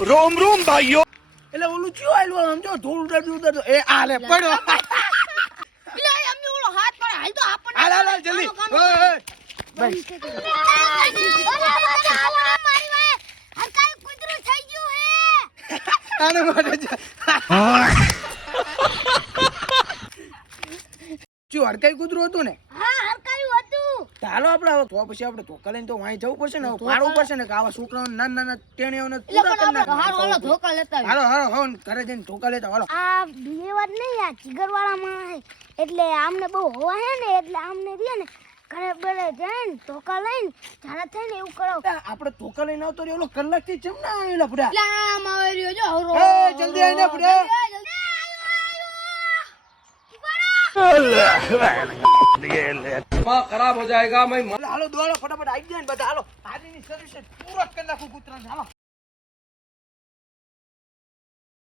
રોમ રોમ ભાઈઓ. એટલે ઓલું ચિયો આયલું સમજો ધૂળ ઉડતું એ આલે પડ્યો એટલે અમને ઓલો હાથ પર હાલ તો આપણને હાલ હાલ હાલ જલ્દી ઓય મારી વાય હરકાઈ કુતરું થઈ ગયું હે આને માટે ચિયો હડકાઈ કૂતરું હતું ને હા હરકાયું હતું ચાલો આપણે હવે તો પછી આપણે ધોકા લઈને તો વાંઈ જવું પડશે ને પાડવું પડશે ને કે આવા છોકરાઓને નાના નાના ટેણીઓને એટલે પૂરા પણ કરી આપણે હારો ઓલો નાખે. ધોકા લેતા આવીએ. હાલો હાલો હાલો ઘરે જઈને ધોકા લેતા હાલો આ બે વાત નહીં આ જીગરવાળા માં એટલે આમને બહુ હોવા હે ને એટલે આમને રીએ ને ઘરે બરે જઈને ધોકા લઈને જાણા થઈને એવું કરો આપણે ધોકા લઈને આવતો રહ્યો ઓલો કલાકથી જેમ ના આવેલા બુડા એટલે આમ આવે રહ્યો જો હરો એ જલ્દી આવીને બુડા ખરાબ હો જાયગા. હાલો દોડો ફટાફટ આવી જાય ને બધા હાલો આજની સર્વિસ પૂરો જ કરી નાખું કૂતરાને હાલો